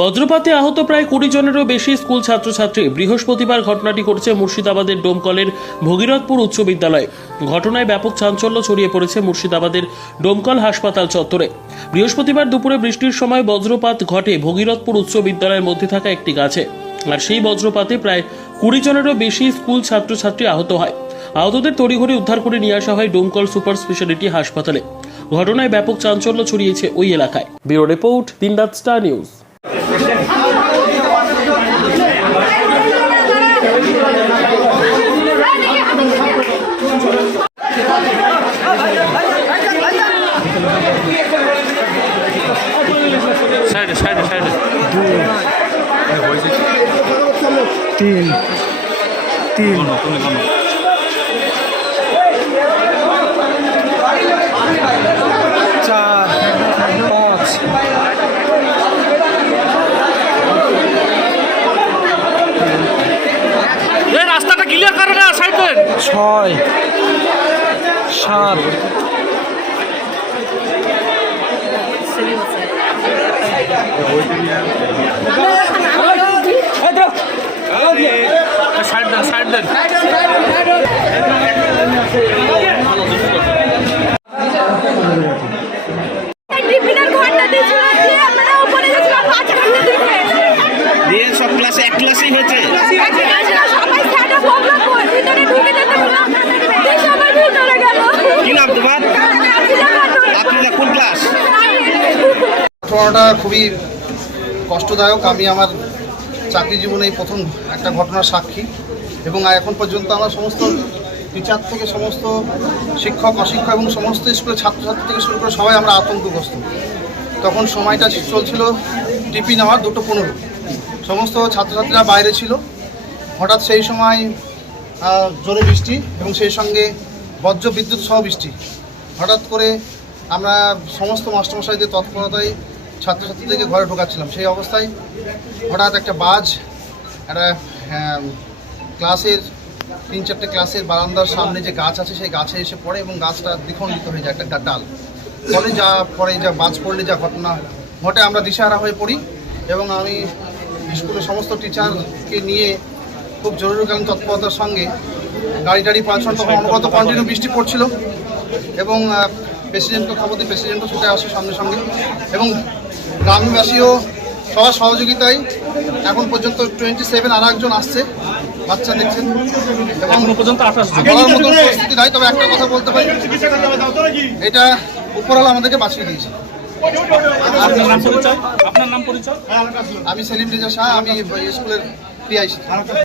বজ্রপাতে আহত প্রায় কুড়ি জনেরও বেশি স্কুল ছাত্রছাত্রী। বৃহস্পতিবার ঘটনাটি ঘটেছে মুর্শিদাবাদের ডোমকলের ভগীরথপুর উচ্চ বিদ্যালয়ে। ঘটনায় ব্যাপক চাঞ্চল্য ছড়িয়ে পড়েছে মুর্শিদাবাদের ডোমকল হাসপাতাল চত্বরে। বৃহস্পতিবার দুপুরে বৃষ্টির সময় বজ্রপাত ঘটে ভগীরথপুর উচ্চ বিদ্যালয়ের মধ্যে থাকা একটি গাছে। আর সেই বজ্রপাতে প্রায় কুড়ি জনেরও বেশি স্কুল ছাত্রছাত্রী আহত হয়। আহতদের তড়িঘড়ি উদ্ধার করে নিয়ে আসা হয় ডোমকল সুপার স্পেশালিটি হাসপাতালে। ঘটনায় ব্যাপক চাঞ্চল্য ছড়িয়েছে ওই এলাকায়। Bureau report, Dinraat star news. সাইডে সাইডে সাইডে। তিন। তিন। চার। পাঁচ এই রাস্তাটা ক্লিয়ার করে না সাইড দেন ছয় সাত সাইড দেন সাইড দেন দিয়ে সব ক্লাসে এক ক্লাসেই হয়েছে। নাম তোমার আপনারা কোন ক্লাস ঘটনাটা খুবই কষ্টদায়ক। আমি আমার চাকরি জীবনে এই প্রথম একটা ঘটনার সাক্ষী এবং এখন পর্যন্ত আমার সমস্ত টিচার থেকে সমস্ত শিক্ষক, অশিক্ষক এবং সমস্ত স্কুলের ছাত্রছাত্রী থেকে শুরু করে সবাই আমরা আতঙ্কগ্রস্ত। তখন সময়টা চলছিল টিপি নেওয়ার দুটো পনেরো। সমস্ত ছাত্রছাত্রীরা বাইরে ছিল। হঠাৎ সেই সময় জোরে বৃষ্টি এবং সেই সঙ্গে বজ্র বিদ্যুৎ সহ বৃষ্টি। হঠাৎ করে আমরা সমস্ত মাস্টারমশাইদের তৎপরতায় ছাত্রছাত্রীদেরকে ঘরে ঢোকাচ্ছিলাম সেই অবস্থায় হঠাৎ একটা বাজ একটা আহ, ক্লাসের তিন চারটে ক্লাসের বারান্দার সামনে যে গাছ আছে সেই গাছে এসে পড়ে এবং গাছটা দ্বিখণ্ডিত হয়ে যায় একটা ডাল। ফলে যা পরে যা বাজ পড়লে যা ঘটনা ঘটে আমরা দিশাহারা হয়ে পড়ি এবং আমি স্কুলের সমস্ত টিচারকে নিয়ে খুব জরুরিকালীন তৎপরতার সঙ্গে গাড়ি টাড়ি পাঁচশো তখন অনুগত কন্টিনিউ বৃষ্টি পড়ছিল এবং প্রেসিডেন্টকে খবর দিয়ে প্রেসিডেন্টও ছুটে আসে সঙ্গে সঙ্গে এবং গ্রামবাসীও সবার সহযোগিতায় এখন পর্যন্ত টোয়েন্টি সেভেন আর একজন আসছে। বাচ্চা দেখছেন। এবং পর্যন্ত বলার মতন পরিস্থিতি নাই তবে একটা কথা বলতে পারি। এটা উপরওয়ালা আমাদেরকে বাঁচিয়ে দিয়েছে। আমি সেলিম রেজা শাহ আমি স্কুলের পিআইসি